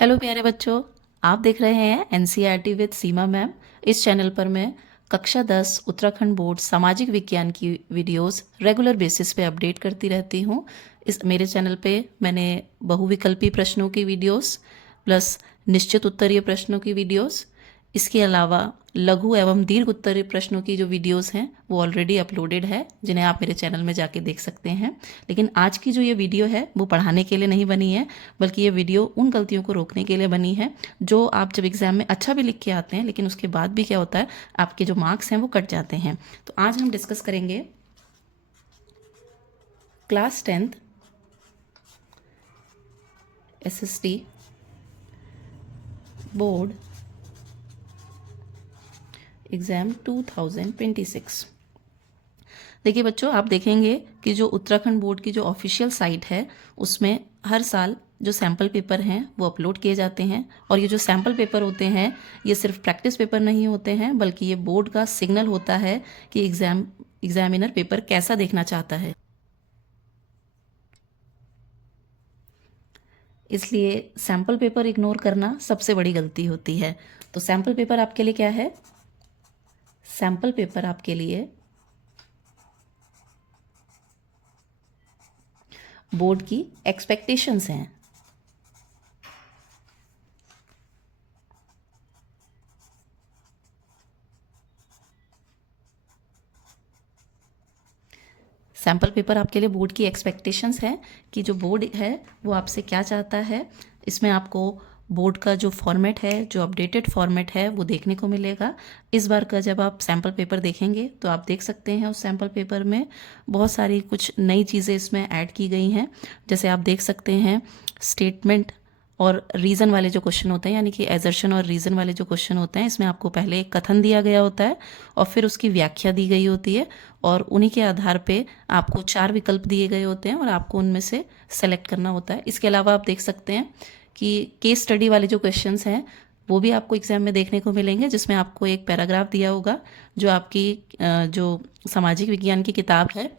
Hello प्यारे बच्चों, आप देख रहे हैं एनसीईआरटी विद सीमा मैम। इस चैनल पर मैं कक्षा 10 उत्तराखंड बोर्ड सामाजिक विज्ञान की वीडियोस रेगुलर बेसिस पे अपडेट करती रहती हूँ। इस मेरे चैनल पे मैंने बहुविकल्पी प्रश्नों की वीडियोस प्लस निश्चित उत्तरीय प्रश्नों की वीडियोस, इसके अलावा लघु एवं दीर्घ उत्तरीय प्रश्नों की जो वीडियोस हैं वो ऑलरेडी अपलोडेड है, जिन्हें आप मेरे चैनल में जाके देख सकते हैं। लेकिन आज की जो ये वीडियो है वो पढ़ाने के लिए नहीं बनी है, बल्कि ये वीडियो उन गलतियों को रोकने के लिए बनी है जो आप जब एग्ज़ाम में अच्छा भी लिख के आते हैं लेकिन उसके बाद भी क्या होता है, आपके जो मार्क्स हैं वो कट जाते हैं। तो आज हम डिस्कस करेंगे class 10th SST board exam 2026। देखिए बच्चों, आप देखेंगे कि जो उत्तराखंड बोर्ड की जो ऑफिशियल साइट है उसमें हर साल जो सैम्पल पेपर हैं वो अपलोड किए जाते हैं। और ये जो सैम्पल पेपर होते हैं ये सिर्फ प्रैक्टिस पेपर नहीं होते हैं, बल्कि ये बोर्ड का सिग्नल होता है कि एग्जामिनर पेपर कैसा देखना चाहता है। इसलिए सैम्पल पेपर इग्नोर करना सबसे बड़ी गलती होती है। तो सैम्पल पेपर आपके लिए क्या है? सैम्पल पेपर आपके लिए बोर्ड की एक्सपेक्टेशंस हैं। सैम्पल पेपर आपके लिए बोर्ड की एक्सपेक्टेशंस है कि जो बोर्ड है वो आपसे क्या चाहता है। इसमें आपको बोर्ड का जो फॉर्मेट है, जो अपडेटेड फॉर्मेट है वो देखने को मिलेगा। इस बार का जब आप सैम्पल पेपर देखेंगे तो आप देख सकते हैं उस सैम्पल पेपर में बहुत सारी कुछ नई चीज़ें इसमें ऐड की गई हैं। जैसे आप देख सकते हैं स्टेटमेंट और रीज़न वाले जो क्वेश्चन होते हैं, यानी कि एजर्शन और रीज़न वाले जो क्वेश्चन होते हैं, इसमें आपको पहले एक कथन दिया गया होता है और फिर उसकी व्याख्या दी गई होती है और उन्हीं के आधार पे आपको 4 विकल्प दिए गए होते हैं और आपको उनमें से सेलेक्ट करना होता है। इसके अलावा आप देख सकते हैं कि केस स्टडी वाले जो क्वेश्चंस हैं वो भी आपको एग्जाम में देखने को मिलेंगे, जिसमें आपको एक पैराग्राफ दिया होगा जो आपकी जो सामाजिक विज्ञान की किताब है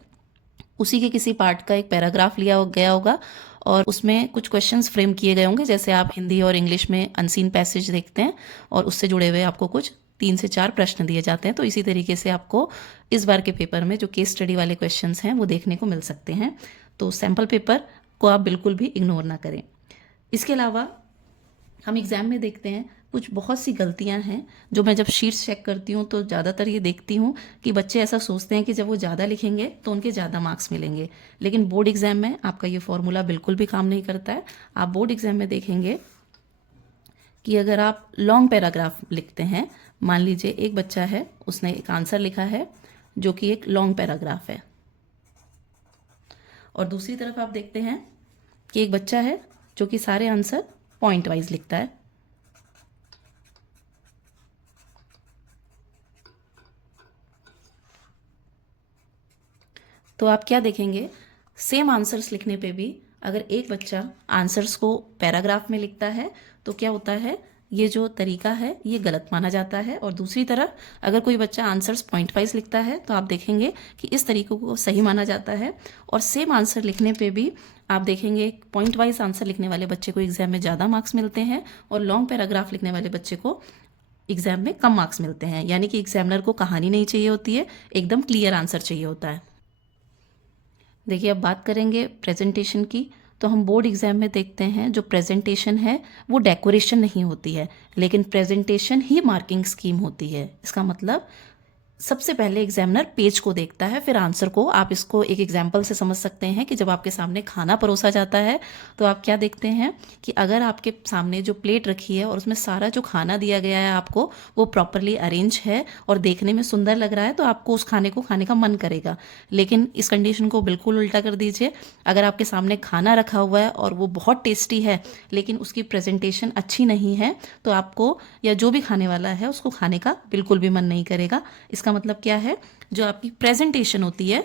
उसी के किसी पार्ट का एक पैराग्राफ लिया गया होगा और उसमें कुछ क्वेश्चंस फ्रेम किए गए होंगे। जैसे आप हिंदी और इंग्लिश में अनसीन पैसेज देखते हैं और उससे जुड़े हुए आपको कुछ 3 से 4 प्रश्न दिए जाते हैं। तो इसी तरीके से आपको इस बार के पेपर में जो केस स्टडी वाले क्वेश्चंस हैं वो देखने को मिल सकते हैं। तो सैम्पल पेपर को आप बिल्कुल भी इग्नोर ना करें। इसके अलावा हम एग्ज़ाम में देखते हैं कुछ बहुत सी गलतियां हैं जो मैं जब शीट्स चेक करती हूँ तो ज़्यादातर ये देखती हूँ कि बच्चे ऐसा सोचते हैं कि जब वो ज़्यादा लिखेंगे तो उनके ज़्यादा मार्क्स मिलेंगे। लेकिन बोर्ड एग्ज़ाम में आपका ये फॉर्मूला बिल्कुल भी काम नहीं करता है। आप बोर्ड एग्ज़ाम में देखेंगे कि अगर आप लॉन्ग पैराग्राफ लिखते हैं, मान लीजिए एक बच्चा है उसने एक आंसर लिखा है जो कि एक लॉन्ग पैराग्राफ है, और दूसरी तरफ आप देखते हैं कि एक बच्चा है जो कि सारे आंसर पॉइंट वाइज लिखता है। तो आप क्या देखेंगे, सेम आंसर्स लिखने पे भी अगर एक बच्चा आंसर्स को पैराग्राफ में लिखता है तो क्या होता है, ये जो तरीका है ये गलत माना जाता है। और दूसरी तरफ अगर कोई बच्चा आंसर्स पॉइंट वाइज लिखता है तो आप देखेंगे कि इस तरीके को सही माना जाता है। और सेम आंसर लिखने पे भी आप देखेंगे पॉइंट वाइज आंसर लिखने वाले बच्चे को एग्जाम में ज़्यादा मार्क्स मिलते हैं और लॉन्ग पैराग्राफ लिखने वाले बच्चे को एग्जाम में कम मार्क्स मिलते हैं। यानी कि एग्जामिनर को कहानी नहीं चाहिए होती है, एकदम क्लियर आंसर चाहिए होता है। देखिए, अब बात करेंगे प्रेजेंटेशन की। तो हम बोर्ड एग्जाम में देखते हैं जो प्रेजेंटेशन है वो डेकोरेशन नहीं होती है, लेकिन प्रेजेंटेशन ही मार्किंग स्कीम होती है। इसका मतलब सबसे पहले एग्जामिनर पेज को देखता है फिर आंसर को। आप इसको एक एग्जाम्पल से समझ सकते हैं कि जब आपके सामने खाना परोसा जाता है तो आप क्या देखते हैं कि अगर आपके सामने जो प्लेट रखी है और उसमें सारा जो खाना दिया गया है आपको वो प्रॉपरली अरेंज है और देखने में सुंदर लग रहा है तो आपको उस खाने को खाने का मन करेगा। लेकिन इस कंडीशन को बिल्कुल उल्टा कर दीजिए, अगर आपके सामने खाना रखा हुआ है और वो बहुत टेस्टी है लेकिन उसकी प्रेजेंटेशन अच्छी नहीं है तो आपको या जो भी खाने वाला है उसको खाने का बिल्कुल भी मन नहीं करेगा। इसका मतलब क्या है, जो आपकी प्रेजेंटेशन होती है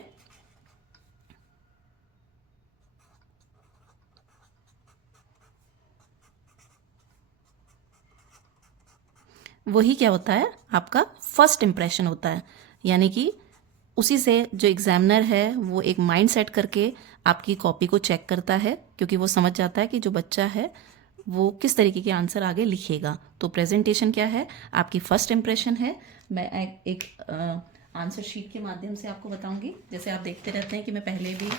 वही क्या होता है, आपका फर्स्ट इंप्रेशन होता है। यानी कि उसी से जो एग्जामिनर है वो एक माइंड सेट करके आपकी कॉपी को चेक करता है, क्योंकि वो समझ जाता है कि जो बच्चा है वो किस तरीके के आंसर आगे लिखेगा। तो प्रेजेंटेशन क्या है, आपकी फर्स्ट इम्प्रेशन है। मैं एक आंसर शीट के माध्यम से आपको बताऊंगी। जैसे आप देखते रहते हैं कि मैं पहले भी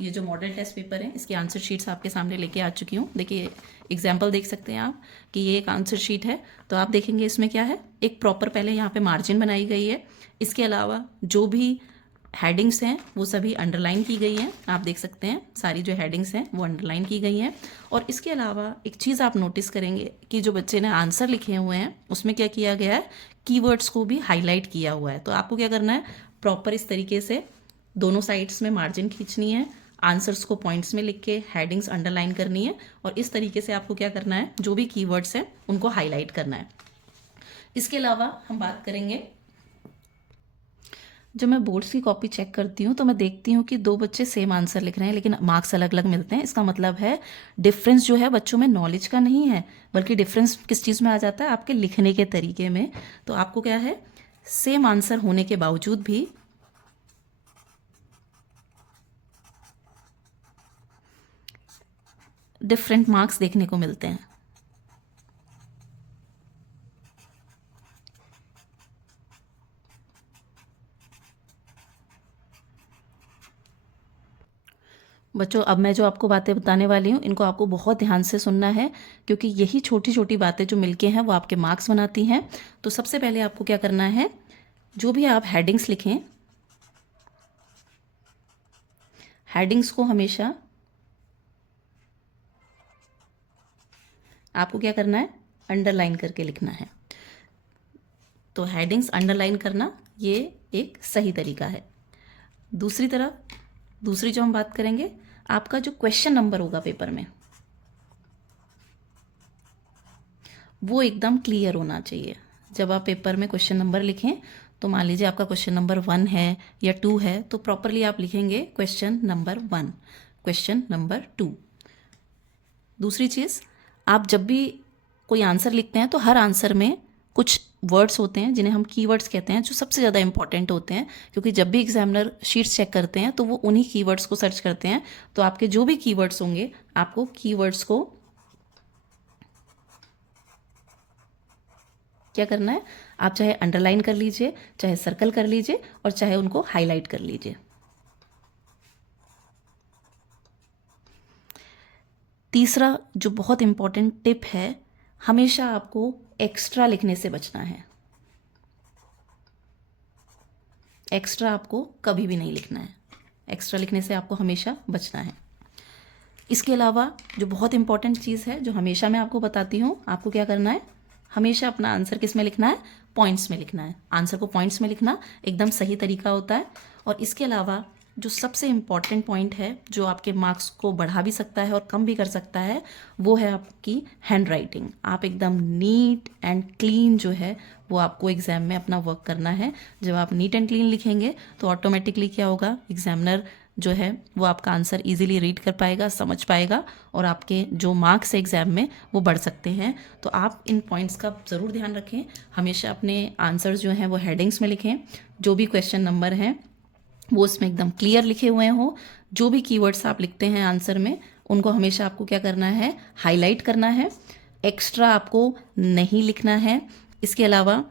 ये जो मॉडल टेस्ट पेपर है इसकी आंसर शीट्स आपके सामने लेके आ चुकी हूँ। देखिए एग्जाम्पल देख सकते हैं आप कि ये एक आंसर शीट है। तो आप देखेंगे इसमें क्या है, एक प्रॉपर पहले यहाँ पे मार्जिन बनाई गई है। इसके अलावा जो भी हेडिंग्स हैं वो सभी अंडरलाइन की गई हैं। आप देख सकते हैं सारी जो हेडिंग्स हैं वो अंडरलाइन की गई हैं। और इसके अलावा एक चीज़ आप नोटिस करेंगे कि जो बच्चे ने आंसर लिखे हुए हैं उसमें क्या किया गया है, कीवर्ड्स को भी हाईलाइट किया हुआ है। तो आपको क्या करना है, प्रॉपर इस तरीके से दोनों साइड्स में मार्जिन खींचनी है, आंसर्स को पॉइंट्स में लिख के हेडिंग्स अंडरलाइन करनी है, और इस तरीके से आपको क्या करना है, जो भी कीवर्ड्स हैं उनको हाईलाइट करना है। इसके अलावा हम बात करेंगे, जब मैं बोर्ड्स की कॉपी चेक करती हूँ तो मैं देखती हूँ कि दो बच्चे सेम आंसर लिख रहे हैं लेकिन मार्क्स अलग अलग मिलते हैं। इसका मतलब है डिफरेंस जो है बच्चों में नॉलेज का नहीं है, बल्कि डिफरेंस किस चीज़ में आ जाता है, आपके लिखने के तरीके में। तो आपको क्या है, सेम आंसर होने के बावजूद भी डिफरेंट मार्क्स देखने को मिलते हैं। बच्चों अब मैं जो आपको बातें बताने वाली हूँ इनको आपको बहुत ध्यान से सुनना है, क्योंकि यही छोटी छोटी बातें जो मिलके हैं वो आपके मार्क्स बनाती हैं। तो सबसे पहले आपको क्या करना है, जो भी आप हेडिंग्स लिखें, हेडिंग्स को हमेशा आपको क्या करना है, अंडरलाइन करके लिखना है। तो हेडिंग्स अंडरलाइन करना ये एक सही तरीका है। दूसरी जो हम बात करेंगे, आपका जो क्वेश्चन नंबर होगा पेपर में वो एकदम क्लियर होना चाहिए। जब आप पेपर में क्वेश्चन नंबर लिखें तो मान लीजिए आपका क्वेश्चन नंबर 1 है या 2 है, तो प्रॉपरली आप लिखेंगे क्वेश्चन नंबर 1, क्वेश्चन नंबर 2। दूसरी चीज़, आप जब भी कोई आंसर लिखते हैं तो हर आंसर में कुछ वर्ड्स होते हैं जिन्हें हम कीवर्ड्स कहते हैं, जो सबसे ज़्यादा इंपॉर्टेंट होते हैं, क्योंकि जब भी एग्जामिनर शीट्स चेक करते हैं तो वो उन्हीं कीवर्ड्स को सर्च करते हैं। तो आपके जो भी कीवर्ड्स होंगे, आपको कीवर्ड्स को क्या करना है, आप चाहे अंडरलाइन कर लीजिए, चाहे सर्कल कर लीजिए, और चाहे उनको हाईलाइट कर लीजिए। तीसरा जो बहुत इंपॉर्टेंट टिप है, हमेशा आपको एक्स्ट्रा लिखने से बचना है। एक्स्ट्रा आपको कभी भी नहीं लिखना है, एक्स्ट्रा लिखने से आपको हमेशा बचना है। इसके अलावा जो बहुत इंपॉर्टेंट चीज़ है, जो हमेशा मैं आपको बताती हूँ, आपको क्या करना है, हमेशा अपना आंसर किस में लिखना है, पॉइंट्स में लिखना है। आंसर को पॉइंट्स में लिखना एकदम सही तरीका होता है। और इसके अलावा जो सबसे इम्पॉर्टेंट पॉइंट है, जो आपके मार्क्स को बढ़ा भी सकता है और कम भी कर सकता है, वो है आपकी हैंड राइटिंग। आप एकदम नीट एंड क्लीन जो है वो आपको एग्ज़ाम में अपना वर्क करना है। जब आप नीट एंड क्लीन लिखेंगे तो ऑटोमेटिकली क्या होगा, एग्जामिनर जो है वो आपका आंसर इजीली रीड कर पाएगा, समझ पाएगा, और आपके जो मार्क्स है एग्ज़ाम में वो बढ़ सकते हैं। तो आप इन पॉइंट्स का ज़रूर ध्यान रखें। हमेशा अपने आंसर्स जो हैं वो हेडिंग्स में लिखें, जो भी क्वेश्चन नंबर हैं वो उसमें एकदम क्लियर लिखे हुए हों। जो भी कीवर्ड्स आप लिखते हैं आंसर में, उनको हमेशा आपको क्या करना है, हाईलाइट करना है। एक्स्ट्रा आपको नहीं लिखना है। इसके अलावा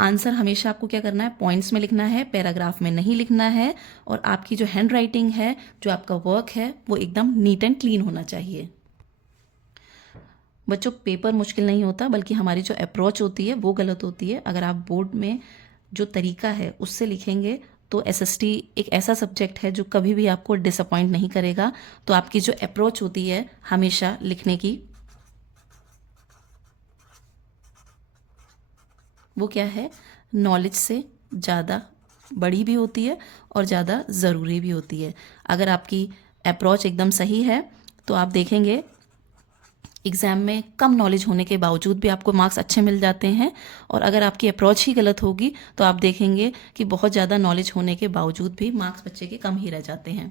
आंसर हमेशा आपको क्या करना है, पॉइंट्स में लिखना है, पैराग्राफ में नहीं लिखना है। और आपकी जो हैंड राइटिंग है, जो आपका वर्क है, वो एकदम नीट एंड क्लीन होना चाहिए। बच्चों पेपर मुश्किल नहीं होता, बल्कि हमारी जो अप्रोच होती है वो गलत होती है। अगर आप बोर्ड में जो तरीका है उससे लिखेंगे तो एसएसटी एक ऐसा सब्जेक्ट है जो कभी भी आपको डिसअपॉइंट नहीं करेगा। तो आपकी जो अप्रोच होती है हमेशा लिखने की, वो क्या है, नॉलेज से ज़्यादा बड़ी भी होती है और ज़्यादा ज़रूरी भी होती है। अगर आपकी अप्रोच एकदम सही है तो आप देखेंगे एग्ज़ाम में कम नॉलेज होने के बावजूद भी आपको मार्क्स अच्छे मिल जाते हैं। और अगर आपकी अप्रोच ही गलत होगी तो आप देखेंगे कि बहुत ज़्यादा नॉलेज होने के बावजूद भी मार्क्स बच्चे के कम ही रह जाते हैं।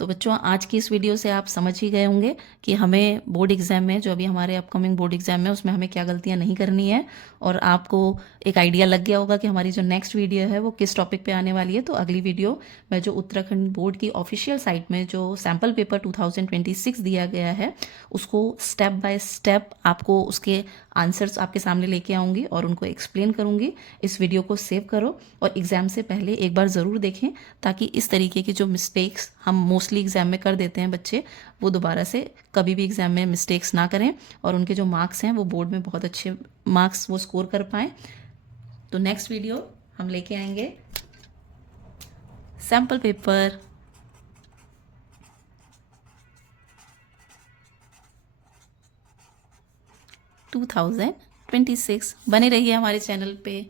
तो बच्चों आज की इस वीडियो से आप समझ ही गए होंगे कि हमें बोर्ड एग्ज़ाम में, जो अभी हमारे अपकमिंग बोर्ड एग्ज़ाम है उसमें हमें क्या गलतियां नहीं करनी है, और आपको एक आइडिया लग गया होगा कि हमारी जो नेक्स्ट वीडियो है वो किस टॉपिक पे आने वाली है। तो अगली वीडियो में जो उत्तराखंड बोर्ड की ऑफिशियल साइट में जो सैम्पल पेपर 2026 दिया गया है उसको स्टेप बाय स्टेप आपको उसके आंसर्स आपके सामने लेके आऊँगी और उनको एक्सप्लेन करूँगी। इस वीडियो को सेव करो और एग्ज़ाम से पहले एक बार ज़रूर देखें, ताकि इस तरीके की जो मिस्टेक्स हम मोस्टली एग्ज़ाम में कर देते हैं बच्चे, वो दोबारा से कभी भी एग्ज़ाम में मिस्टेक्स ना करें और उनके जो मार्क्स हैं वो बोर्ड में बहुत अच्छे मार्क्स वो स्कोर कर पाएँ। तो नेक्स्ट वीडियो हम लेके आएंगे सैम्पल पेपर 2026। बने रहिए हमारे चैनल पे।